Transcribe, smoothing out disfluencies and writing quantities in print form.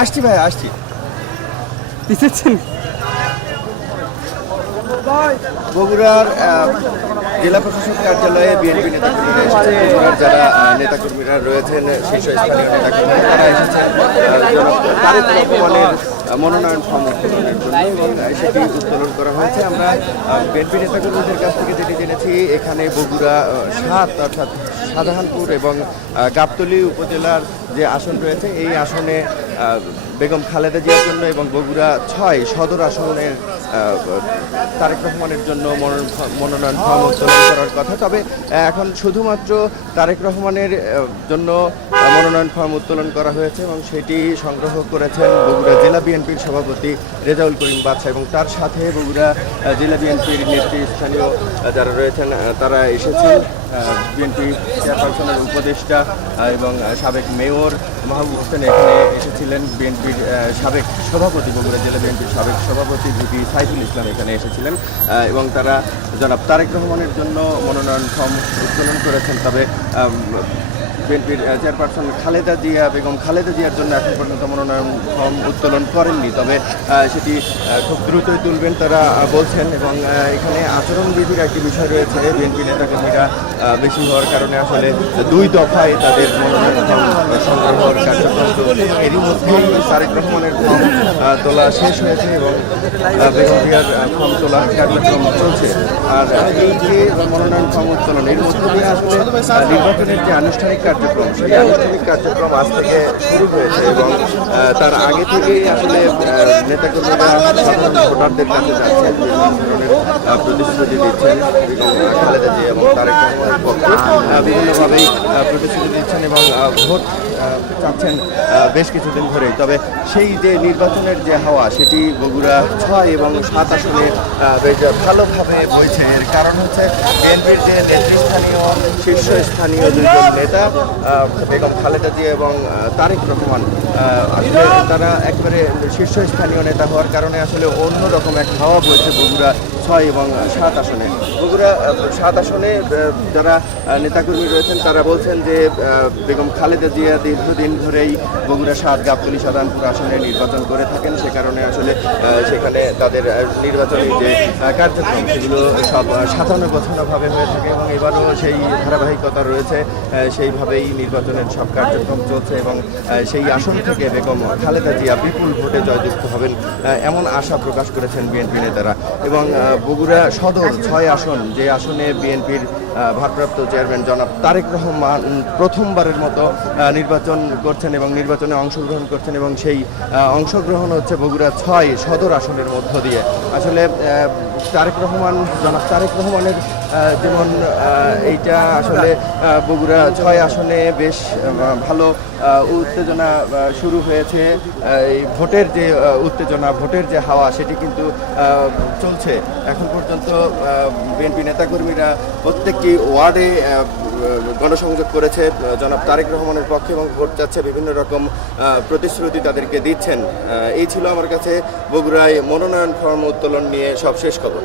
আসছি ভাই, আসছি। দিতেছেন বগুড়ার জেলা প্রশাসক কার্যালয়ে বিএনপি নেতাকর্মীরা এসেছেন। বগুড়ার যারা নেতাকর্মীরা রয়েছেন, শীর্ষস্থানীয় নেতাকর্মীরা, তারা এসেছেন তারেক রহমানের মনোনয়ন ফর্ম উত্তোলনের জন্য এবং সেটি উত্তোলন করা হয়েছে। আমরা বিএনপি নেতাকর্মীদের কাছ থেকে যেটি জেনেছি, এখানে বগুড়া 7 অর্থাৎ শাহজাহানপুর এবং গাবতলী উপজেলার যে আসন রয়েছে, এই আসনে বেগম খালেদা জিয়ার জন্য এবং বগুড়া 6 সদর আসনের তারেক রহমানের জন্য মনোনয়ন ফর্ম উত্তোলন করার কথা। তবে এখন শুধুমাত্র তারেক রহমানের জন্য মনোনয়ন ফর্ম উত্তোলন করা হয়েছে এবং সেটি সংগ্রহ করেছেন বগুড়া জেলা বিএনপির সভাপতি রেজাউল করিম বাদশা এবং তার সাথে বগুড়া জেলা বিএনপির নেতৃস্থানীয় যারা রয়েছেন তারা এসেছেন। বিএনপি চেয়ারপারসনের উপদেষ্টা এবং সাবেক মেয়র মাহবুব হোসেন এখানে এসেছিলেন। বিএনপির সাবেক সভাপতি, বগুড়া জেলা বিএনপির সাবেক সভাপতি ভিপি সাইফুল ইসলাম এখানে এসেছিলেন এবং তারা জনাব তারেক রহমানের জন্য মনোনয়ন ফর্ম উত্তোলন করেছেন। তবে বিএনপির চেয়ারপারসন খালেদা জিয়া, বেগম খালেদা জিয়ার জন্য এখন পর্যন্ত মনোনয়ন ফর্ম উত্তোলন করেননি, তবে সেটি খুব দ্রুতই তুলবেন তারা বলছেন। এবং এখানে আচরণবিধির একটি বিষয় রয়েছে, বিএনপি নেতাকর্মীরা বেশি হওয়ার কারণে আসলে 2 দফায় তাদের মনোনয়ন ফর্ম সংগ্রহের কার্যক্রম চলছে। এরই মধ্যেই তারেক রহমানের ফর্ম তোলা শেষ হয়েছে এবং বেগম জিয়ার ফর্ম তোলার কার্যক্রম চলছে। আর এই যে মনোনয়ন ফর্ম উত্তোলন, এর মধ্য দিয়ে আসলে নির্বাচনের যে আনুষ্ঠানিক কার্যক্রম, সেই আনুষ্ঠানিক কার্যক্রম আজ থেকে শুরু হয়েছে এবং তার আগে থেকেই আসলে নেতাকর্মীরা সাধারণ ভোটারদের কাছে যাচ্ছেন, প্রতিশ্রুতি দিচ্ছেন খালেদা জিয়া এবং তারেক রহমানের পক্ষে বিভিন্নভাবেই প্রতিশ্রুতি দিচ্ছেন এবং ভোট চাচ্ছেন বেশ কিছুদিন ধরেই। তবে সেই যে নির্বাচনের যে হাওয়া, সেটি বগুড়া 6 এবং 7 আসনে বেশ ভালোভাবে বইছে। এর কারণ হচ্ছে বিএনপির যে নেতৃস্থানীয় শীর্ষস্থানীয় 2 জন নেতা বেগম খালেদা জিয়া এবং তারেক রহমান, আসলে তারা একবারে শীর্ষস্থানীয় নেতা হওয়ার কারণে আসলে অন্যরকম এক হাওয়া বইছে বগুড়া 6 এবং 7 আসনে। বগুড়া 7 আসনে যারা নেতাকর্মী রয়েছেন তারা বলছেন যে বেগম খালেদা জিয়া দীর্ঘদিন ধরেই বগুড়া 7 গাবতলী শাহজাহানপুর আসনে নির্বাচন করে থাকেন। সে কারণে আসলে সেখানে তাদের নির্বাচনী যে কার্যক্রম, সেগুলো সব সাজানো গোছানোভাবে হয়ে থাকে এবং এবারও সেই ধারাবাহিকতা রয়েছে। সেইভাবেই নির্বাচনের সব কার্যক্রম চলছে এবং সেই আসন থেকে বেগম খালেদা জিয়া বিপুল ভোটে জয়যুক্ত হবেন এমন আশা প্রকাশ করেছেন বিএনপি নেতারা। এবং বগুড়া সদর 6 আসন, যে আসনে বিএনপির ভারপ্রাপ্ত চেয়ারম্যান জনাব তারেক রহমান প্রথমবারের মতো নির্বাচন করছেন এবং নির্বাচনে অংশগ্রহণ করছেন এবং সেই অংশগ্রহণ হচ্ছে বগুড়া 6 সদর আসনের মধ্য দিয়ে। আসলে জনাব তারেক রহমানের যেমন এইটা আসলে বগুড়া 6 আসনে বেশ ভালো উত্তেজনা শুরু হয়েছে। এই ভোটের যে উত্তেজনা, ভোটের যে হাওয়া, সেটি কিন্তু চলছে এখন পর্যন্ত। বিএনপি নেতাকর্মীরা প্রত্যেকটি ওয়ার্ডে গণসংযোগ করেছে জনাব তারেক রহমানের পক্ষে এবং ভোট চাচ্ছে, বিভিন্ন রকম প্রতিশ্রুতি তাদেরকে দিচ্ছেন। এই ছিল আমার কাছে বগুড়ায় মনোনয়ন ফর্ম উত্তোলন নিয়ে সব শেষ খবর।